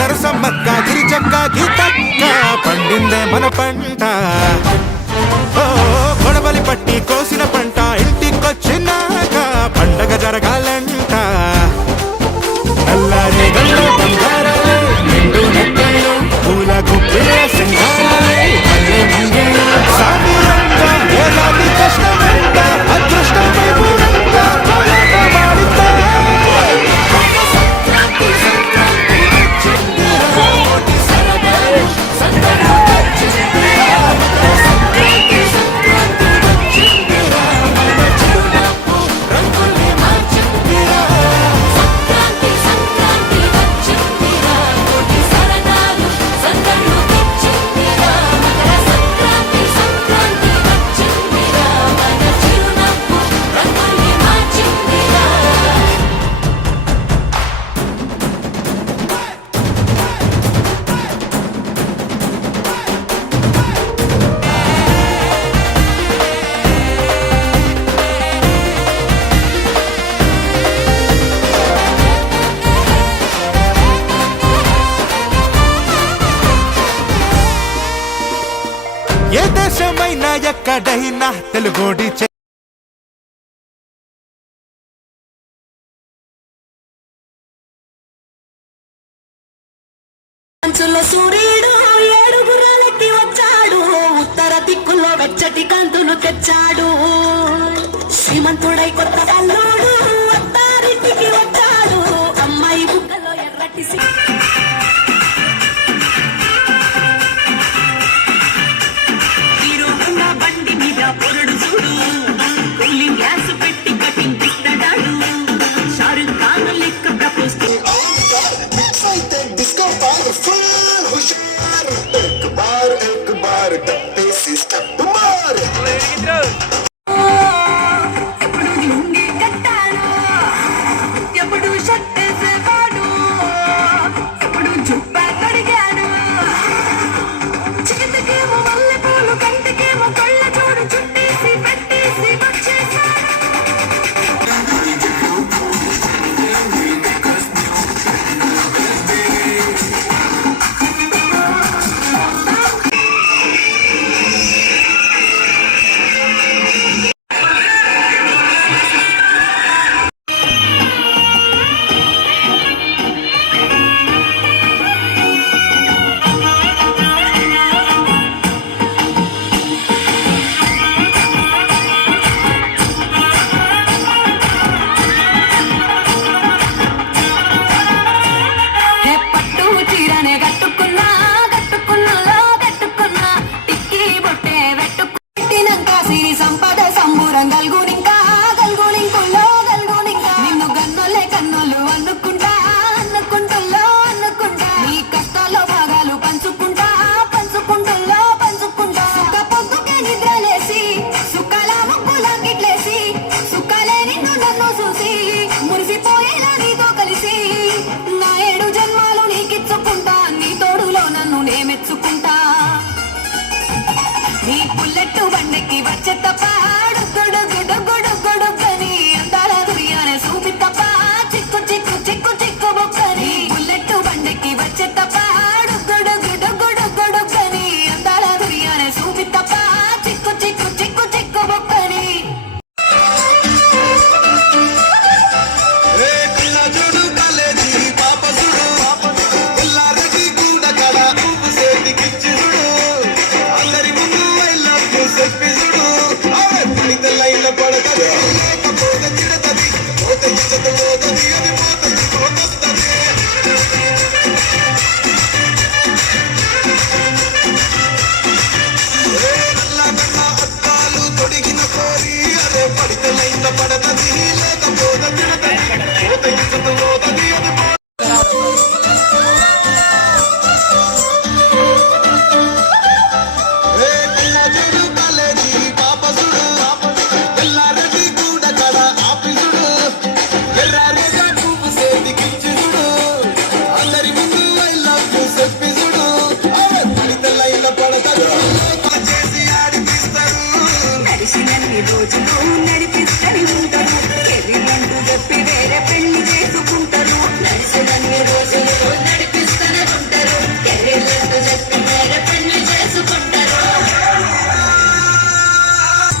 నరసమ్మక్క గిరిజక్క గీతక్క పండిందే మన పంట. కొడవలి పట్టి కోసిన పంట ఇంటికొచ్చినాక పండగ జరగాలంట. నల్లారే గల్లో బంగారాలే నిండు నెక్కలు పూల గుప్పిలే సింగారాలే మల్లె ముంగేలు సామిరంగా ఏలాది కష్టమంట అదృష్టం వైపురంట కోలాట మాడితే ఏ దేశమైనా ఎక్కడైనా తెలుగోడి సూర్యుడు ఏడుగురాలెత్తి వచ్చాడు. ఉత్తర దిక్కులో వెచ్చటి కాంతులు తెచ్చాడు. శ్రీమంతుడై కొత్త అల్లుడు అత్తారింటికి వచ్చాడు. అమ్మాయి బుగ్గలో ఎర్రటి బండి మీద పొరడు చూడు. కూలింగ్ గ్యాస్ పెట్టి కటింగ్ ఇస్తాడు. షారుఖ్ ఖాన్ లెక్క ప్రపోజ్ disco bar full हुशार एक बार डब्बे से स्टेप मार ఎప్పుడు లుంగి కట్టాను, ఎప్పుడు షర్ట్ వేసేవాడు, ఎప్పుడు జుబ్బా కడిగాడు. చేతికేమో మల్లెపూలు, కంటికేమో కళ్ళ చూడు చుట్టేసి పెట్టేసి వచ్చేసాడు. బుల్లెట్టు బండకి వచ్చే తప్ప గొడుగొడుగొడుగొడుగని అందాల దుర్యానే చూపి తప్ప చిక్కు చిక్కు చిక్కు చిక్కు బొక్కని. బుల్లెట్టు బండకి వచ్చే తప్ప గొడుగొడుగొడుగొడుగని అందాల దుర్యానే చూపి తప్ప చిక్కు చిక్కు చిక్కు చిక్కు బొక్కని. పడక